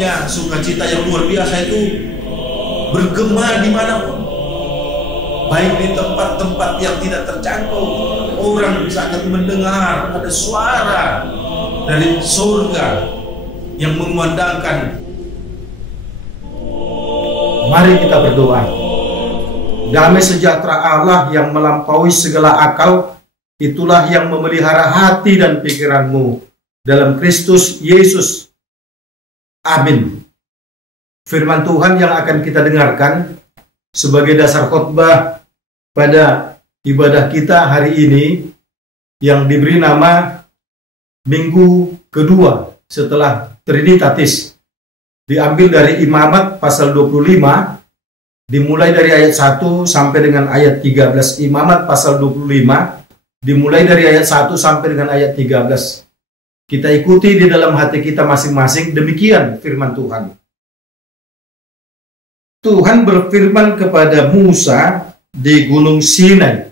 Ya, sukacita yang luar biasa itu bergema dimanapun, baik di tempat-tempat yang tidak terjangkau. Orang sangat mendengar ada suara dari surga yang mengumandangkan. Mari kita berdoa. Damai sejahtera Allah yang melampaui segala akal, itulah yang memelihara hati dan pikiranmu dalam Kristus Yesus. Amin. Firman Tuhan yang akan kita dengarkan sebagai dasar khotbah pada ibadah kita hari ini yang diberi nama Minggu kedua setelah Trinitatis, diambil dari Imamat pasal 25, dimulai dari ayat 1 sampai dengan ayat 13. Imamat pasal 25, dimulai dari ayat 1 sampai dengan ayat 13. Kita ikuti di dalam hati kita masing-masing. Demikian firman Tuhan. Tuhan berfirman kepada Musa di Gunung Sinai.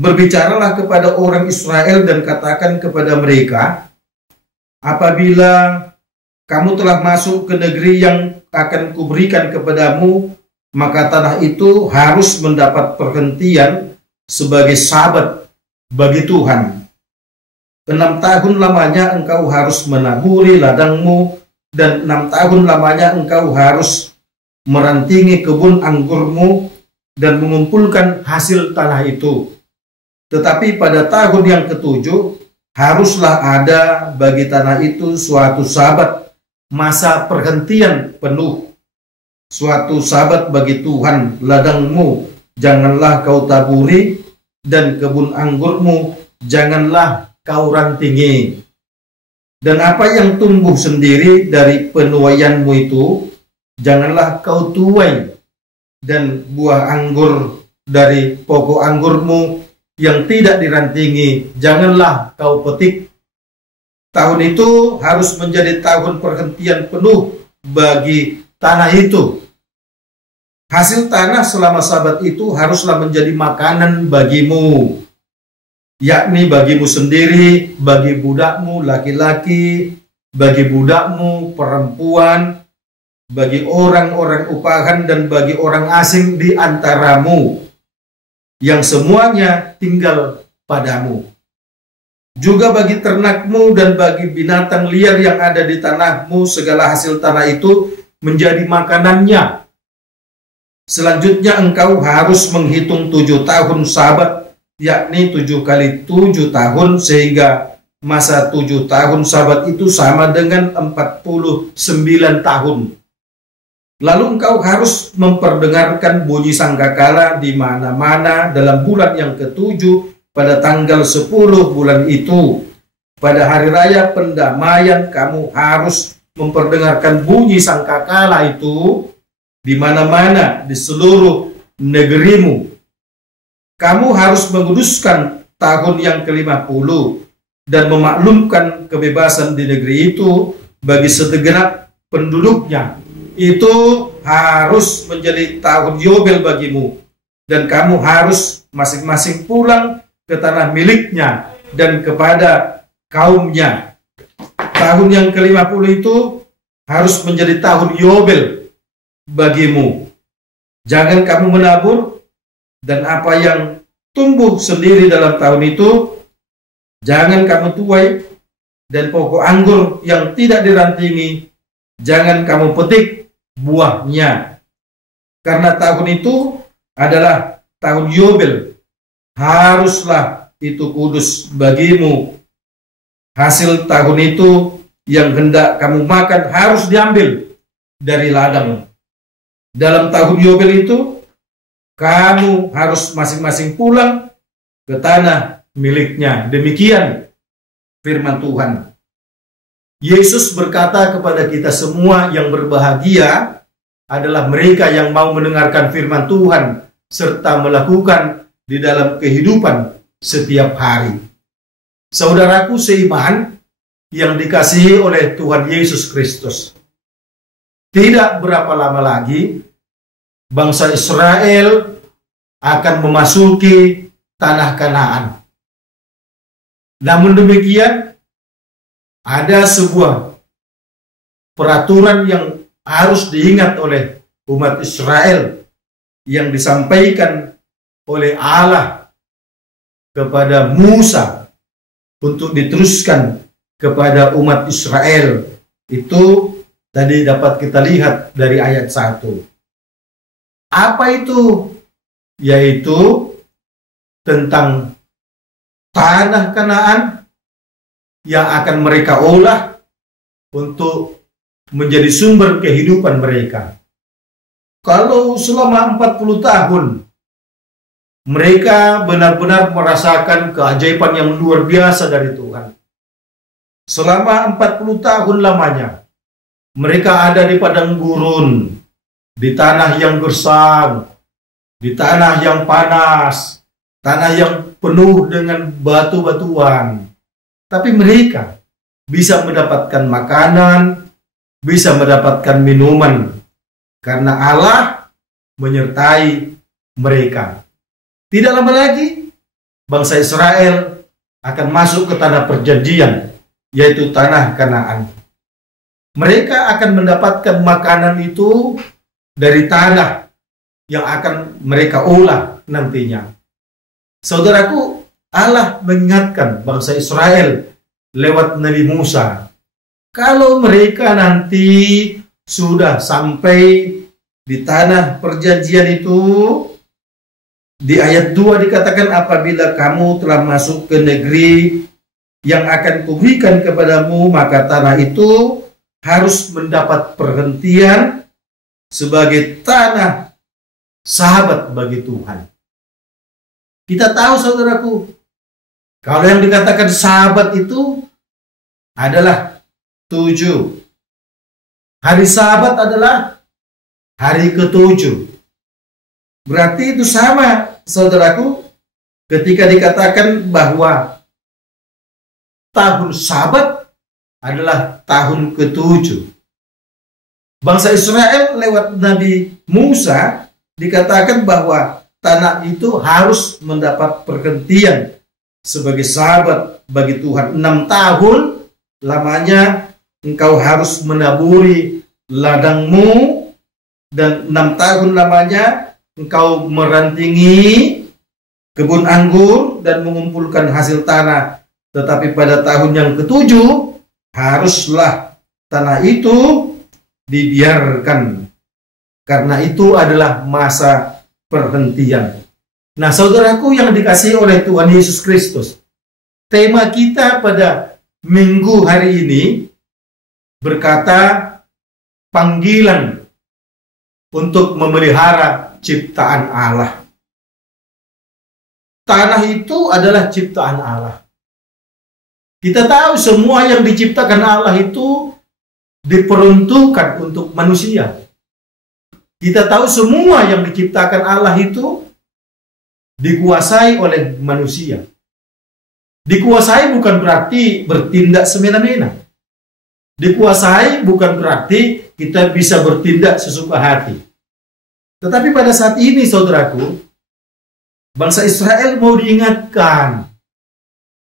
Berbicaralah kepada orang Israel dan katakan kepada mereka, apabila kamu telah masuk ke negeri yang akan kuberikan kepadamu, maka tanah itu harus mendapat perhentian sebagai sabat bagi Tuhan. 6 tahun lamanya engkau harus menaburi ladangmu, dan 6 tahun lamanya engkau harus merantingi kebun anggurmu dan mengumpulkan hasil tanah itu. Tetapi pada tahun yang ketujuh haruslah ada bagi tanah itu suatu sabat, masa perhentian penuh, suatu sabat bagi Tuhan ladangmu janganlah kau taburi, dan kebun anggurmu janganlah kau rantingi. Dan apa yang tumbuh sendiri dari penuaianmu itu janganlah kau tuai, dan buah anggur dari pokok anggurmu yang tidak dirantingi janganlah kau petik. Tahun itu harus menjadi tahun perhentian penuh bagi tanah itu. Hasil tanah selama sabat itu haruslah menjadi makanan bagimu, yakni bagimu sendiri, bagi budakmu laki-laki, bagi budakmu perempuan, bagi orang-orang upahan, dan bagi orang asing di antaramu, yang semuanya tinggal padamu. Juga bagi ternakmu dan bagi binatang liar yang ada di tanahmu, segala hasil tanah itu menjadi makanannya. Selanjutnya engkau harus menghitung 7 tahun sabat, yakni 7 kali 7 tahun, sehingga masa 7 tahun sabat itu sama dengan 49 tahun. Lalu engkau harus memperdengarkan bunyi sangkakala di mana-mana dalam bulan yang ketujuh pada tanggal 10 bulan itu. Pada hari raya pendamaian kamu harus memperdengarkan bunyi sangkakala itu di mana-mana di seluruh negerimu. Kamu harus menguduskan tahun yang ke-50 dan memaklumkan kebebasan di negeri itu bagi segenap penduduknya. Itu harus menjadi tahun Yobel bagimu, dan kamu harus masing-masing pulang ke tanah miliknya dan kepada kaumnya. Tahun yang ke-50 itu harus menjadi tahun Yobel bagimu. Jangan kamu menabur, dan apa yang tumbuh sendiri dalam tahun itu jangan kamu tuai, dan pokok anggur yang tidak dirantingi jangan kamu petik buahnya. Karena tahun itu adalah tahun Yobel, haruslah itu kudus bagimu. Hasil tahun itu yang hendak kamu makan harus diambil dari ladang. Dalam tahun Yobel itu kamu harus masing-masing pulang ke tanah miliknya. Demikian firman Tuhan. Yesus berkata kepada kita semua, yang berbahagia adalah mereka yang mau mendengarkan firman Tuhan serta melakukan di dalam kehidupan setiap hari. Saudaraku seiman yang dikasihi oleh Tuhan Yesus Kristus, tidak berapa lama lagi bangsa Israel akan memasuki tanah Kanaan. Namun demikian, ada sebuah peraturan yang harus diingat oleh umat Israel yang disampaikan oleh Allah kepada Musa untuk diteruskan kepada umat Israel. Itu tadi dapat kita lihat dari ayat 1. Apa itu? Yaitu tentang tanah Kanaan yang akan mereka olah untuk menjadi sumber kehidupan mereka. Kalau selama 40 tahun mereka benar-benar merasakan keajaiban yang luar biasa dari Tuhan. Selama 40 tahun lamanya mereka ada di padang gurun, di tanah yang gersang, di tanah yang panas, tanah yang penuh dengan batu-batuan. Tapi mereka bisa mendapatkan makanan, bisa mendapatkan minuman, karena Allah menyertai mereka. Tidak lama lagi, bangsa Israel akan masuk ke tanah perjanjian, yaitu tanah Kanaan. Mereka akan mendapatkan makanan itu dari tanah yang akan mereka olah nantinya. Saudaraku, Allah mengingatkan bangsa Israel lewat Nabi Musa, kalau mereka nanti sudah sampai di tanah perjanjian itu, di ayat 2 dikatakan, apabila kamu telah masuk ke negeri yang akan kuberikan kepadamu, maka tanah itu harus mendapat perhentian sebagai tanah sahabat bagi Tuhan. Kita tahu, saudaraku, kalau yang dikatakan sahabat itu adalah 7. Hari Sabat adalah hari ke-7. Berarti itu sama, saudaraku, ketika dikatakan bahwa tahun Sabat adalah tahun ke-7. Bangsa Israel lewat Nabi Musa dikatakan bahwa tanah itu harus mendapat perhentian sebagai sahabat bagi Tuhan. 6 tahun lamanya engkau harus menaburi ladangmu, dan 6 tahun lamanya engkau merantingi kebun anggur dan mengumpulkan hasil tanah. Tetapi pada tahun yang ke-7 haruslah tanah itu dibiarkan, karena itu adalah masa perhentian. Nah, saudaraku yang dikasihi oleh Tuhan Yesus Kristus, tema kita pada minggu hari ini berkata panggilan untuk memelihara ciptaan Allah. Tanah itu adalah ciptaan Allah. Kita tahu semua yang diciptakan Allah itu diperuntukkan untuk manusia. Kita tahu semua yang diciptakan Allah itu dikuasai oleh manusia. Dikuasai bukan berarti bertindak semena-mena. Dikuasai bukan berarti kita bisa bertindak sesuka hati. Tetapi pada saat ini, saudaraku, bangsa Israel mau diingatkan,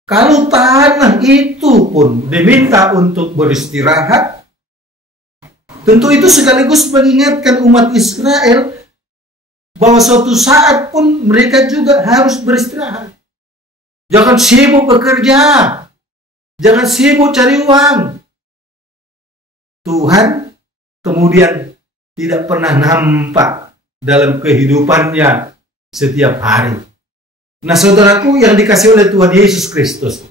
kalau tanah itu pun diminta untuk beristirahat, tentu itu sekaligus mengingatkan umat Israel bahwa suatu saat pun mereka juga harus beristirahat. Jangan sibuk bekerja, jangan sibuk cari uang. Tuhan kemudian tidak pernah nampak dalam kehidupannya setiap hari. Nah, saudaraku yang dikasihi oleh Tuhan Yesus Kristus,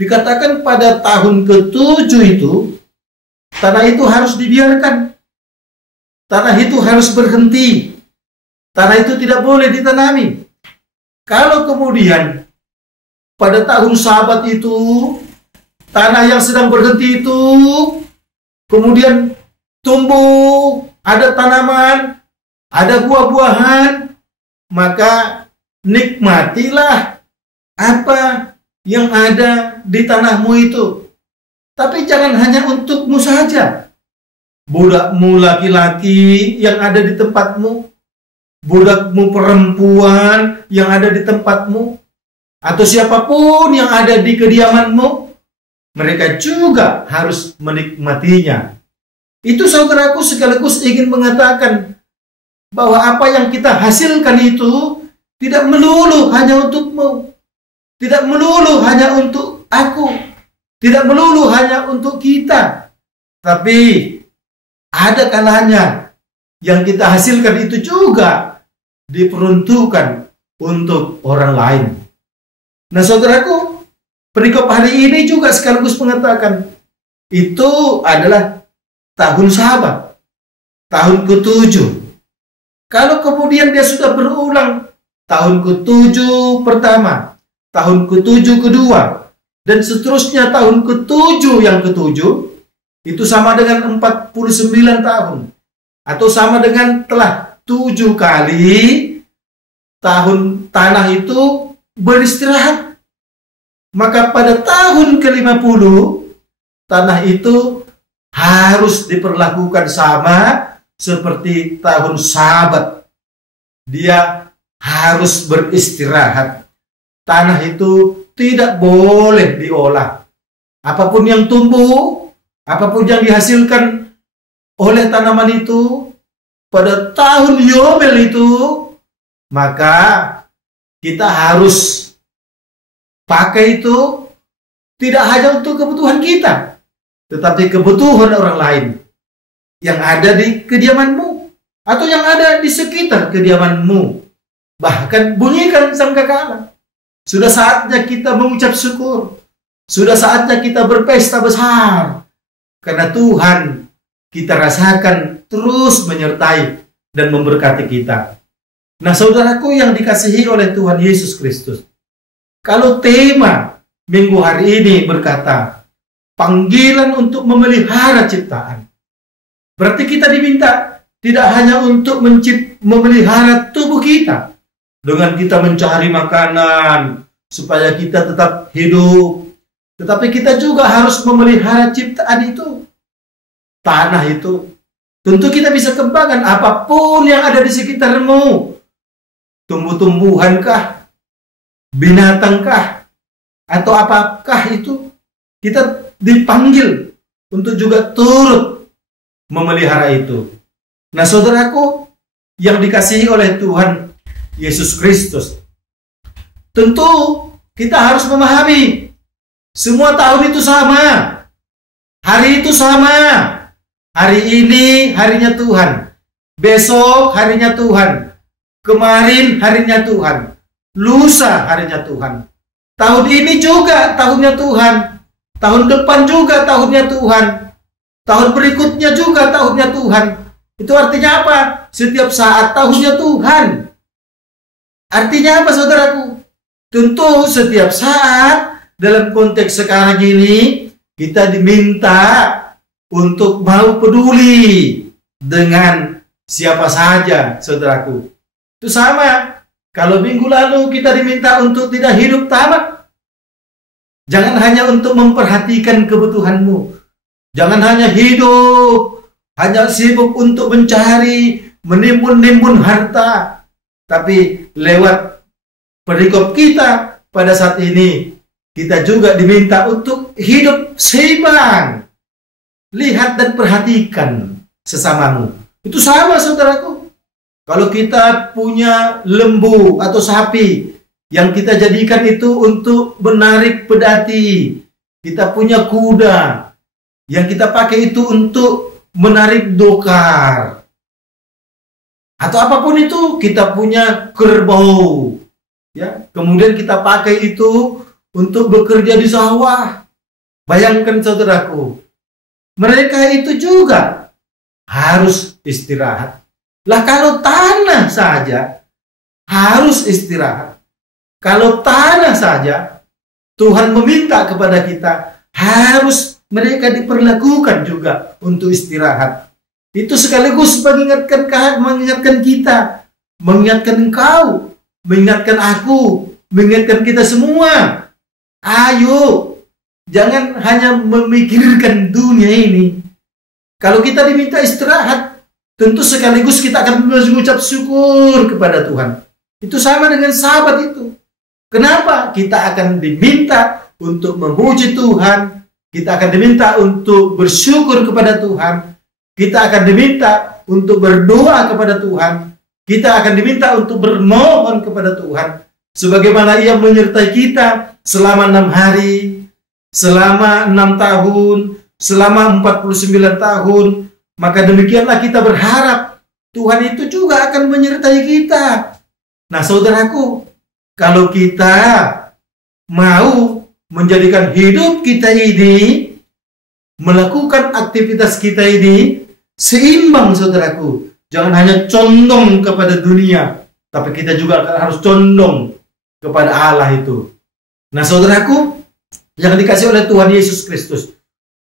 dikatakan pada tahun ke-7 itu, tanah itu harus dibiarkan. Tanah itu harus berhenti. Tanah itu tidak boleh ditanami. Kalau kemudian pada tahun Sabat itu, tanah yang sedang berhenti itu kemudian tumbuh, ada tanaman, ada buah-buahan, maka nikmatilah apa yang ada di tanahmu itu. Tapi jangan hanya untukmu saja. Budakmu laki-laki yang ada di tempatmu, budakmu perempuan yang ada di tempatmu, atau siapapun yang ada di kediamanmu, mereka juga harus menikmatinya. Itu saudaraku sekaligus ingin mengatakan bahwa apa yang kita hasilkan itu tidak melulu hanya untukmu, tidak melulu hanya untuk aku, tidak melulu hanya untuk kita, tapi ada kalanya yang kita hasilkan itu juga diperuntukkan untuk orang lain. Nah saudaraku, perikop hari ini juga sekaligus mengatakan itu adalah tahun Sabat, tahun ke-7. Kalau kemudian dia sudah berulang tahun ke-7 pertama, tahun ke-7 kedua, dan seterusnya tahun ke-7 yang ke-7, itu sama dengan 49 tahun. Atau sama dengan telah 7 kali tahun tanah itu beristirahat. Maka pada tahun ke-50, tanah itu harus diperlakukan sama seperti tahun Sabat. Dia harus beristirahat. Tanah itu tidak boleh diolah. Apapun yang tumbuh, apapun yang dihasilkan oleh tanaman itu pada tahun Yobel itu, maka kita harus pakai itu tidak hanya untuk kebutuhan kita, tetapi kebutuhan orang lain yang ada di kediamanmu atau yang ada di sekitar kediamanmu. Bahkan bunyikan sangkakala. Sudah saatnya kita mengucap syukur. Sudah saatnya kita berpesta besar. Karena Tuhan kita rasakan terus menyertai dan memberkati kita. Nah saudaraku yang dikasihi oleh Tuhan Yesus Kristus, kalau tema minggu hari ini berkata panggilan untuk memelihara ciptaan, berarti kita diminta tidak hanya untuk memelihara tubuh kita dengan kita mencari makanan supaya kita tetap hidup, tetapi kita juga harus memelihara ciptaan itu, tanah itu. Tentu kita bisa kembangkan apapun yang ada di sekitarmu, tumbuh-tumbuhankah, binatangkah, atau apakah itu, kita dipanggil untuk juga turut memelihara itu. Nah saudaraku yang dikasihi oleh Tuhan Yesus Kristus, tentu kita harus memahami semua tahun itu sama, hari itu sama. Hari ini harinya Tuhan, besok harinya Tuhan, kemarin harinya Tuhan, lusa harinya Tuhan, tahun ini juga tahunnya Tuhan, tahun depan juga tahunnya Tuhan, tahun berikutnya juga tahunnya Tuhan. Itu artinya apa? Setiap saat tahunnya Tuhan. Artinya apa saudaraku? Tentu setiap saat dalam konteks sekarang ini kita diminta untuk mau peduli dengan siapa saja saudaraku. Itu sama. Kalau minggu lalu kita diminta untuk tidak hidup tamak. Jangan hanya untuk memperhatikan kebutuhanmu. Jangan hanya hidup, hanya sibuk untuk mencari, menimbun-nimbun harta. Tapi lewat perikop kita pada saat ini, kita juga diminta untuk hidup seimbang. Lihat dan perhatikan sesamamu. Itu sama saudaraku. Kalau kita punya lembu atau sapi yang kita jadikan itu untuk menarik pedati, kita punya kuda yang kita pakai itu untuk menarik dokar, atau apapun itu, kita punya kerbau, ya, kemudian kita pakai itu untuk bekerja di sawah. Bayangkan saudaraku, mereka itu juga harus istirahat. Lah kalau tanah saja harus istirahat. Kalau tanah saja Tuhan meminta kepada kita harus mereka diperlakukan juga untuk istirahat. Itu sekaligus mengingatkan kita, mengingatkan engkau, mengingatkan aku, mengingatkan kita semua. Ayo, jangan hanya memikirkan dunia ini. Kalau kita diminta istirahat, tentu sekaligus kita akan mengucap syukur kepada Tuhan. Itu sama dengan Sabat itu. Kenapa? Kita akan diminta untuk memuji Tuhan. Kita akan diminta untuk bersyukur kepada Tuhan. kita akan diminta untuk berdoa kepada Tuhan. Kita akan diminta untuk bermohon kepada Tuhan. Sebagaimana Ia menyertai kita selama 6 hari, selama 6 tahun, selama 49 tahun. Maka demikianlah kita berharap Tuhan itu juga akan menyertai kita. Nah saudaraku, kalau kita mau menjadikan hidup kita ini, melakukan aktivitas kita ini seimbang saudaraku. Jangan hanya condong kepada dunia, tapi kita juga harus condong kepada Allah itu. Nah saudaraku, yang dikasih oleh Tuhan Yesus Kristus,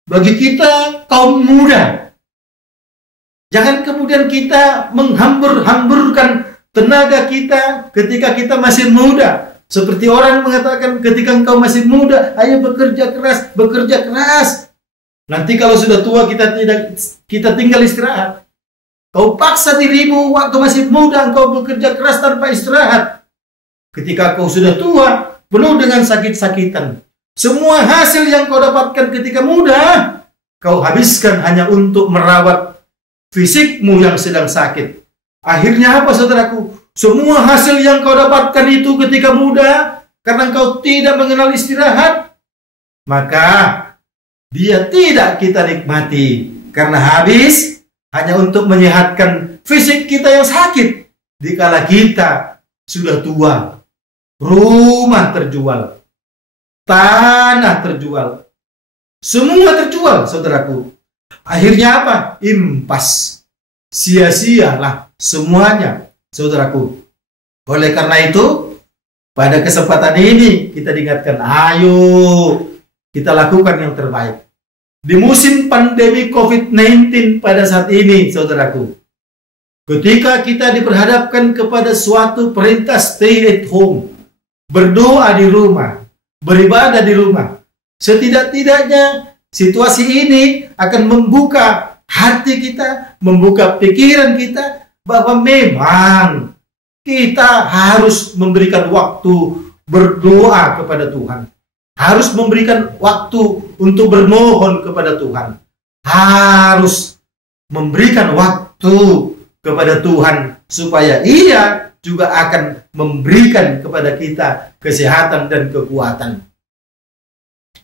bagi kita kaum muda, jangan kemudian kita menghambur-hamburkan tenaga kita ketika kita masih muda. Seperti orang mengatakan ketika engkau masih muda, ayo bekerja keras, bekerja keras. Nanti kalau sudah tua kita tinggal istirahat. Kau paksa dirimu waktu masih muda engkau bekerja keras tanpa istirahat. Ketika kau sudah tua, penuh dengan sakit-sakitan. Semua hasil yang kau dapatkan ketika muda, kau habiskan hanya untuk merawat fisikmu yang sedang sakit. Akhirnya apa saudaraku? Semua hasil yang kau dapatkan itu ketika muda, karena kau tidak mengenal istirahat, maka dia tidak kita nikmati. Karena habis hanya untuk menyehatkan fisik kita yang sakit. Dikala kita sudah tua, rumah terjual, tanah terjual, semua terjual saudaraku. Akhirnya apa? Impas. Sia-sialah semuanya saudaraku. Oleh karena itu, pada kesempatan ini kita diingatkan, ayo kita lakukan yang terbaik. Di musim pandemi COVID-19 pada saat ini, saudaraku, ketika kita diperhadapkan kepada suatu perintah stay at home, berdoa di rumah, beribadah di rumah, setidak-tidaknya situasi ini akan membuka hati kita, membuka pikiran kita, bahwa memang kita harus memberikan waktu berdoa kepada Tuhan. Harus memberikan waktu untuk bermohon kepada Tuhan. Harus memberikan waktu kepada Tuhan supaya Ia juga akan memberikan kepada kita kesehatan dan kekuatan.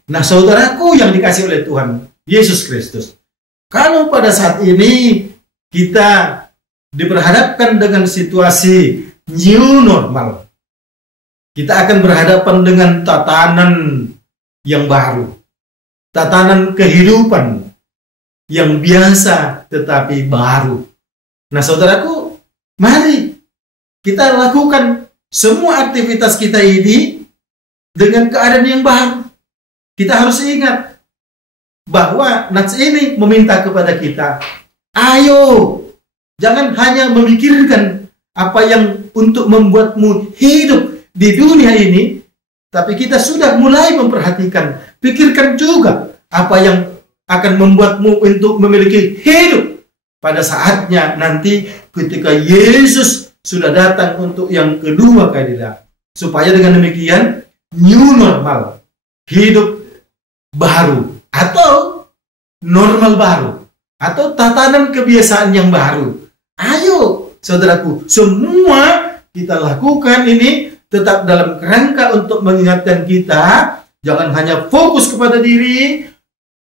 Nah saudaraku yang dikasih oleh Tuhan Yesus Kristus, kalau pada saat ini kita diperhadapkan dengan situasi new normal, kita akan berhadapan dengan tatanan yang baru, tatanan kehidupan yang biasa tetapi baru. Nah saudaraku, mari kita lakukan semua aktivitas kita ini dengan keadaan yang baru. Kita harus ingat bahwa Nats ini meminta kepada kita, ayo, jangan hanya memikirkan apa yang untuk membuatmu hidup di dunia ini, tapi kita sudah mulai memperhatikan, pikirkan juga apa yang akan membuatmu untuk memiliki hidup pada saatnya nanti ketika Yesus sudah datang untuk yang kedua kalinya. Supaya dengan demikian, new normal, hidup baru, atau normal baru, atau tatanan kebiasaan yang baru. Ayo, saudaraku, semua kita lakukan ini tetap dalam kerangka untuk mengingatkan kita, jangan hanya fokus kepada diri,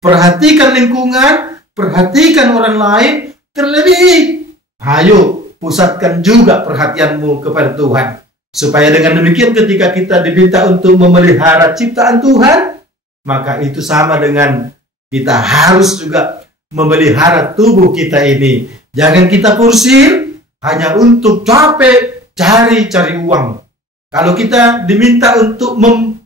perhatikan lingkungan, perhatikan orang lain, terlebih, ayo, pusatkan juga perhatianmu kepada Tuhan. Supaya dengan demikian ketika kita diminta untuk memelihara ciptaan Tuhan, maka itu sama dengan kita harus juga memelihara tubuh kita ini. Jangan kita forsir hanya untuk capek cari uang. Kalau kita diminta untuk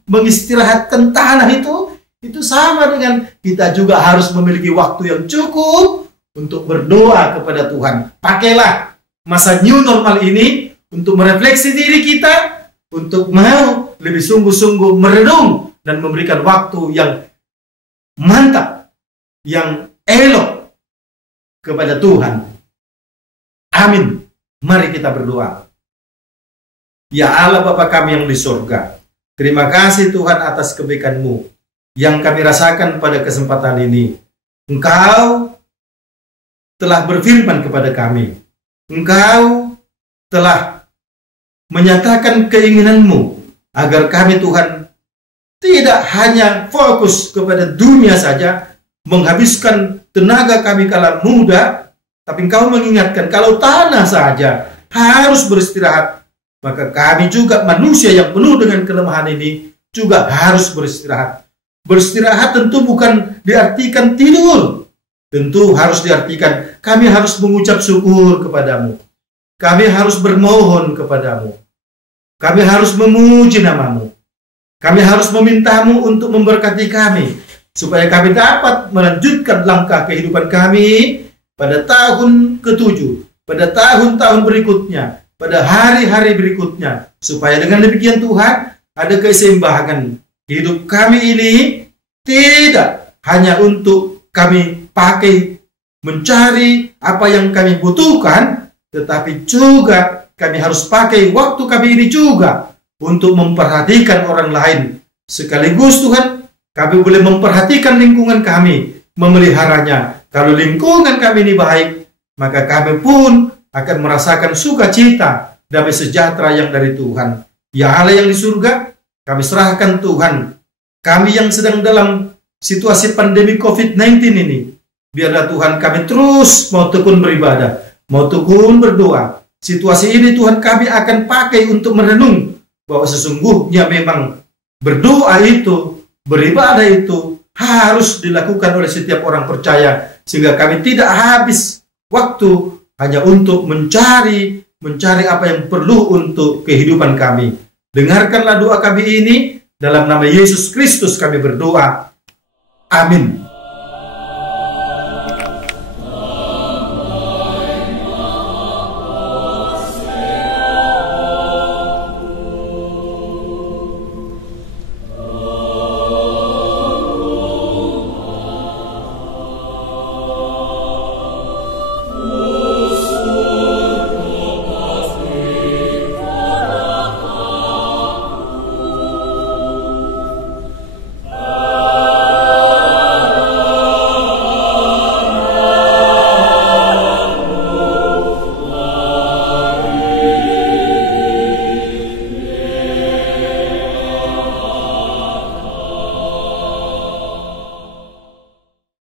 mengistirahatkan tanah itu sama dengan kita juga harus memiliki waktu yang cukup untuk berdoa kepada Tuhan. Pakailah masa new normal ini untuk merefleksi diri kita, untuk mau lebih sungguh-sungguh merenung dan memberikan waktu yang mantap, yang elok kepada Tuhan. Amin. Mari kita berdoa. Ya Allah Bapa kami yang di surga, terima kasih Tuhan atas kebaikan-Mu yang kami rasakan pada kesempatan ini. Engkau telah berfirman kepada kami. Engkau telah menyatakan keinginanmu agar kami, Tuhan, tidak hanya fokus kepada dunia saja, menghabiskan tenaga kami kala muda, tapi Engkau mengingatkan kalau tanah saja harus beristirahat, maka kami juga manusia yang penuh dengan kelemahan ini juga harus beristirahat. Beristirahat tentu bukan diartikan tidur, tentu harus diartikan kami harus mengucap syukur kepadamu, kami harus bermohon kepadamu, kami harus memuji namamu, kami harus memintamu untuk memberkati kami, supaya kami dapat melanjutkan langkah kehidupan kami pada tahun ke-7, pada tahun-tahun berikutnya, pada hari-hari berikutnya, supaya dengan demikian Tuhan, ada keseimbangan hidup kami ini tidak hanya untuk kami pakai mencari apa yang kami butuhkan, tetapi juga kami harus pakai waktu kami ini juga untuk memperhatikan orang lain. Sekaligus Tuhan, kami boleh memperhatikan lingkungan kami, memeliharanya. Kalau lingkungan kami ini baik, maka kami pun akan merasakan sukacita, damai sejahtera yang dari Tuhan. Ya Allah yang di surga, kami serahkan Tuhan, kami yang sedang dalam situasi pandemi COVID-19 ini, biarlah Tuhan kami terus mau tekun beribadah, mau tekun berdoa. Situasi ini Tuhan kami akan pakai untuk merenung bahwa sesungguhnya memang berdoa itu, beribadah itu harus dilakukan oleh setiap orang percaya, sehingga kami tidak habis waktu hanya untuk mencari apa yang perlu untuk kehidupan kami. Dengarkanlah doa kami ini, dalam nama Yesus Kristus kami berdoa. Amin.